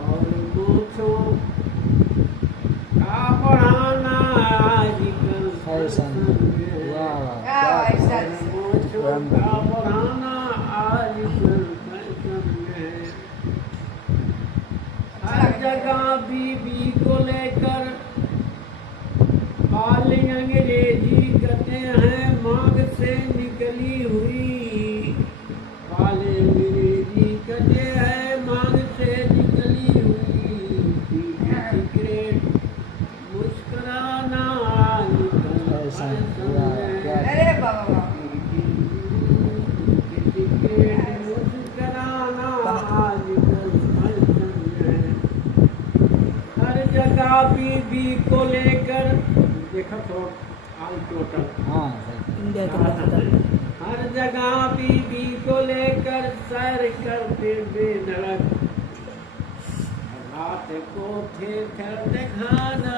और मूछों का बढ़ाना आजकल फैशन है। मूछों का बढ़ाना आजकल फैशन है। हर जगह बीबी को लेकर बाल अंग्रेजी कहते हैं मांग से निकली हुई। बाल अंग्रेजी कहते हैं मांग से निकली हुई। सिगरेट मुस्कुराना आजकल फैशन है। अरे बाबा सिगरेट मुस्कुराना आजकल फैशन है। हर जगह बीबी को लेकर देखा तो ऑल टोटल इंडिया के अंदर हर जगह बीबी को लेकर सैर करते बेधड़क। रात को थिएटर दिखाना